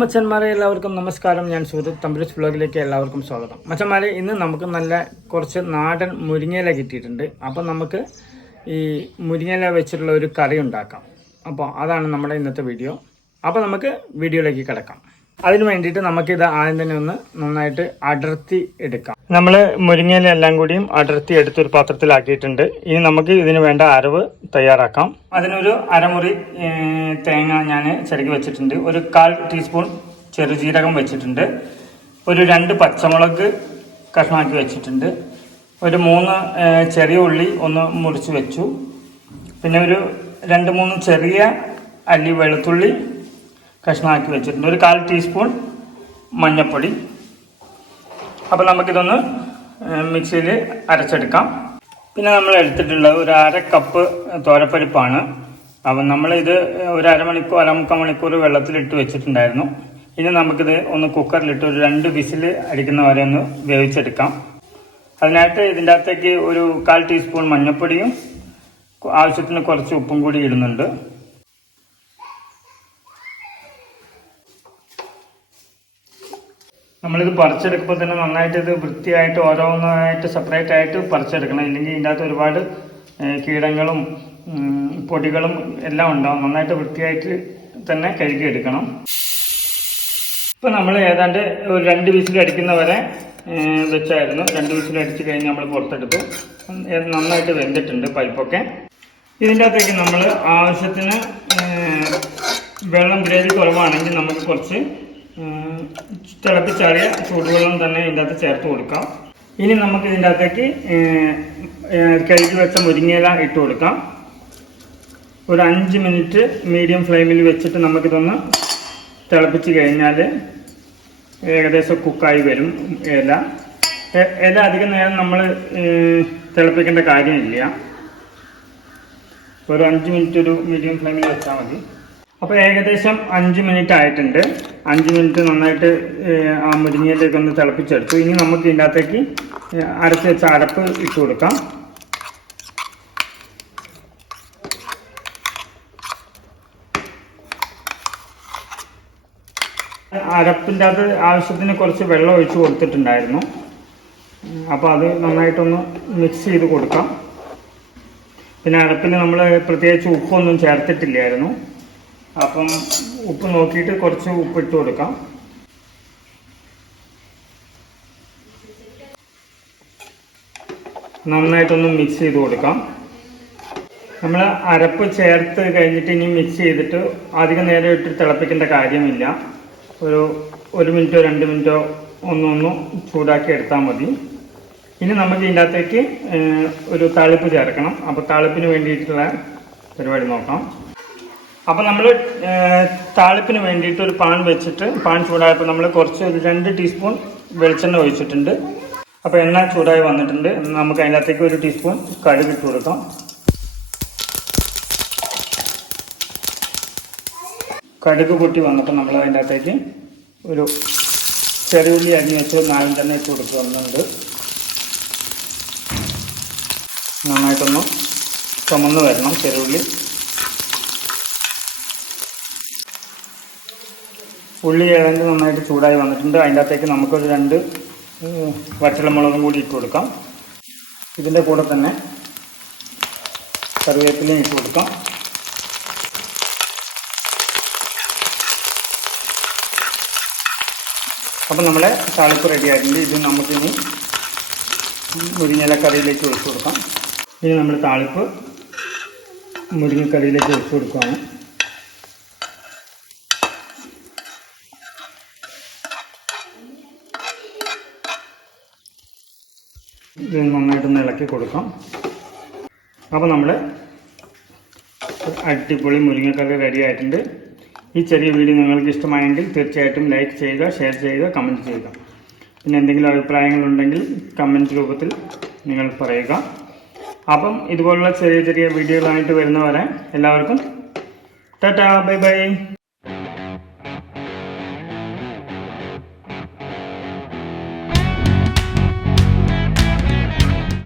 മച്ചന്മാരെ എല്ലാവർക്കും നമസ്കാരം. ഞാൻ സുഹൃത്ത് തമ്പുരസ് വ്ലോഗിലേക്ക് എല്ലാവർക്കും സ്വാഗതം. മച്ചന്മാരെ ഇന്ന് നമുക്ക് നല്ല കുറച്ച് നാടൻ മുരിങ്ങയില കിട്ടിയിട്ടുണ്ട്. അപ്പം നമുക്ക് ഈ മുരിങ്ങയില വെച്ചിട്ടുള്ള ഒരു കറി ഉണ്ടാക്കാം. അപ്പോൾ അതാണ് നമ്മുടെ ഇന്നത്തെ വീഡിയോ അപ്പോൾ നമുക്ക് വീഡിയോയിലേക്ക് കിടക്കാം. അതിന് വേണ്ടിയിട്ട് നമുക്കിത് ആദ്യം തന്നെ ഒന്ന് നന്നായിട്ട് അടർത്തി എടുക്കാം. നമ്മൾ മുരിങ്ങയില എല്ലാം കൂടിയും അടർത്തി എടുത്തൊരു പാത്രത്തിലാക്കിയിട്ടുണ്ട്. ഇനി നമുക്ക് ഇതിന് വേണ്ട അരവ് തയ്യാറാക്കാം. അതിനൊരു അരമുറി തേങ്ങ ഞാൻ ചിരകി വെച്ചിട്ടുണ്ട്. ഒരു കാൽ ടീസ്പൂൺ ചെറുജീരകം വെച്ചിട്ടുണ്ട്. ഒരു രണ്ട് പച്ചമുളക് കഷ്ണമാക്കി വെച്ചിട്ടുണ്ട്. ഒരു മൂന്ന് ചെറിയ ഉള്ളി ഒന്ന് മുറിച്ച് വെച്ചു. പിന്നെ ഒരു രണ്ട് മൂന്ന് ചെറിയ അല്ലി വെളുത്തുള്ളി കഷ്ണമാക്കി വെച്ചിട്ടുണ്ട്. ഒരു കാൽ ടീസ്പൂൺ മഞ്ഞൾപ്പൊടി അപ്പോൾ നമുക്കിതൊന്ന് മിക്സിയിൽ അരച്ചെടുക്കാം. പിന്നെ നമ്മൾ എടുത്തിട്ടുള്ള ഒരു അര കപ്പ് തോരപ്പരിപ്പാണ്. അപ്പം നമ്മളിത് ഒരു അരമണിക്കൂർ അരമുക്കാൽ മണിക്കൂർ വെള്ളത്തിലിട്ട് വെച്ചിട്ടുണ്ടായിരുന്നു. ഇനി നമുക്കിത് ഒന്ന് കുക്കറിലിട്ട് ഒരു രണ്ട് വിസിൽ അടിക്കുന്ന വരെ ഒന്ന് വേവിച്ചെടുക്കാം. അതിനായിട്ട് ഇതിന്റെ അകത്തേക്ക് ഒരു കാൽ ടീസ്പൂൺ മഞ്ഞൾപ്പൊടിയും ആവശ്യത്തിന് കുറച്ച് ഉപ്പും കൂടി ഇടുന്നുണ്ട്. നമ്മളിത് പറിച്ചെടുക്കുമ്പോൾ തന്നെ നന്നായിട്ട് ഇത് വൃത്തിയായിട്ട് ഓരോന്നായിട്ട് സെപ്പറേറ്റ് ആയിട്ട് പറിച്ചെടുക്കണം. ഇല്ലെങ്കിൽ ഇതിന്റെ അകത്ത് ഒരുപാട് കീടങ്ങളും പൊടികളും എല്ലാം ഉണ്ടാവും. നന്നായിട്ട് വൃത്തിയായിട്ട് തന്നെ കഴുകിയെടുക്കണം ഇപ്പം നമ്മൾ ഏതാണ്ട് ഒരു രണ്ട് വിസിൽ അടിക്കുന്ന വരെ ഏഹ്, വെച്ചായിരുന്നു. രണ്ട് വിസിൽ അടിച്ച് കഴിഞ്ഞ് നമ്മൾ പുറത്തെടുത്തു. നന്നായിട്ട് വെന്തിട്ടുണ്ട് പരിപ്പൊക്കെ ഇതിന്റെ അകത്തേക്ക് നമ്മൾ ആവശ്യത്തിന് വെള്ളം ഗ്രേവി കുറവാണെങ്കിൽ നമുക്ക് കുറച്ച് തിളപ്പിച്ചാറിയ ചൂടുവെള്ളം തന്നെ ഇതിന്റെ അകത്ത് ചേർത്ത് കൊടുക്കാം. ഇനി നമുക്ക് ഇതിന്റെ അകത്തേക്ക് കഴുകി വെച്ച മുരിങ്ങയില ഇട്ട് കൊടുക്കാം. ഒരു അഞ്ച് മിനിറ്റ് മീഡിയം ഫ്ലെയിമിൽ വെച്ചിട്ട് നമുക്കിതൊന്ന് തിളപ്പിച്ച് കഴിഞ്ഞാൽ ഏകദേശം കുക്കായി വരും ഇല. ഇല അധികം നേരം നമ്മൾ തിളപ്പിക്കേണ്ട കാര്യമില്ല. ഒരു അഞ്ച് മിനിറ്റ് ഒരു മീഡിയം ഫ്ലെയിമിൽ വെച്ചാൽ മതി. അപ്പോൾ ഏകദേശം അഞ്ച് മിനിറ്റ് ആയിട്ടുണ്ട്. അഞ്ച് മിനിറ്റ് നന്നായിട്ട് ആ മുരിങ്ങയിലേക്ക് ഒന്ന് തിളപ്പിച്ചെടുത്തു. ഇനി നമുക്ക് ഇതിന്റെ അകത്തേക്ക് അരച്ച് വെച്ച അരപ്പ് ഇട്ട് കൊടുക്കാം. അരപ്പിന്റെ അത് ആവശ്യത്തിന് കുറച്ച് വെള്ളം ഒഴിച്ച് കൊടുത്തിട്ടുണ്ടായിരുന്നു. അപ്പോൾ അത് നന്നായിട്ടൊന്ന് മിക്സ് ചെയ്ത് കൊടുക്കാം. പിന്നെ അരപ്പിൽ നമ്മൾ പ്രത്യേകിച്ച് ഉപ്പൊന്നും ചേർത്തിട്ടില്ലായിരുന്നു. അപ്പം ഉപ്പ് നോക്കിയിട്ട് കുറച്ച് ഉപ്പ് ഇട്ട് കൊടുക്കാം. നന്നായിട്ടൊന്ന് മിക്സ് ചെയ്ത് കൊടുക്കാം. നമ്മൾ അരപ്പ് ചേർത്ത് കഴിഞ്ഞിട്ട് ഇനി മിക്സ് ചെയ്തിട്ട് അധികം നേരം ഇട്ട് തിളപ്പിക്കേണ്ട കാര്യമില്ല. ഒരു ഒരു മിനിറ്റോ രണ്ട് മിനിറ്റോ ഒന്നൊന്ന് ചൂടാക്കി എടുത്താൽ മതി. ഇനി നമുക്ക് ഇതിന്റെ അകത്തേക്ക് ഒരു തളിപ്പ് ചേർക്കണം. അപ്പോൾ തളിപ്പിന് വേണ്ടിയിട്ടുള്ള പരിപാടി നോക്കാം. അപ്പോൾ നമ്മൾ താളിപ്പിന് വേണ്ടിയിട്ട് ഒരു പാൻ വെച്ചിട്ട് പാൻ ചൂടായപ്പോൾ നമ്മൾ കുറച്ച് ഒരു രണ്ട് ടീസ്പൂൺ വെളിച്ചെണ്ണ ഒഴിച്ചിട്ടുണ്ട്. അപ്പോൾ എണ്ണ ചൂടായി വന്നിട്ടുണ്ട്. നമുക്ക് അതിനകത്തേക്ക് ഒരു ടീസ്പൂൺ കടുക് ഇട്ട് കൊടുക്കാം. കടുക് പൊട്ടി വന്നപ്പോൾ നമ്മൾ അതിന്റെ അകത്തേക്ക് ഒരു ചെറിയുള്ളി അരിഞ്ഞ് വെച്ച് നാലെണ്ണം ഇട്ട് കൊടുക്കുന്നുണ്ട് നന്നായിട്ടൊന്ന് ചുമന്ന് വരണം ചെറുള്ളി ഉള്ളി ഏതാണ്ട് നന്നായിട്ട് ചൂടായി വന്നിട്ടുണ്ട്. അതിന്റെ അകത്തേക്ക് നമുക്കൊരു രണ്ട് വറ്റലമുളകും കൂടി ഇട്ട് കൊടുക്കാം. ഇതിന്റെ കൂടെ തന്നെ കറിവേപ്പിലയും ഇട്ട് കൊടുക്കാം. അപ്പം നമ്മളെ താളിപ്പ് റെഡി ആയിട്ടുണ്ട്. ഇത് നമുക്കിനി മുരിങ്ങലക്കറിയിലേക്ക് ഒഴിച്ചു കൊടുക്കാം. ഇനി നമ്മൾ താളിപ്പ് മുരിങ്ങക്കറിയിലേക്ക് ഒഴിച്ചു കൊടുക്കുകയാണ്. ഇത് നന്നായിട്ടൊന്ന് ഇളക്കി കൊടുക്കാം. അപ്പോൾ നമ്മൾ അടിപൊളി മുരിങ്ങക്കറി റെഡി ആയിട്ടുണ്ട്. ഈ ചെറിയ വീഡിയോ നിങ്ങൾക്ക് ഇഷ്ടമായെങ്കിൽ തീർച്ചയായിട്ടും ലൈക്ക് ചെയ്യുക ഷെയർ ചെയ്യുക കമന്റ് ചെയ്യുക. പിന്നെ എന്തെങ്കിലും അഭിപ്രായങ്ങളുണ്ടെങ്കിൽ കമന്റ് രൂപത്തിൽ നിങ്ങൾ പറയുക. അപ്പം ഇതുപോലുള്ള ചെറിയ ചെറിയ വീഡിയോകളായിട്ട് വരുന്നവരെ എല്ലാവർക്കും ടാറ്റാ ബൈ ബൈ.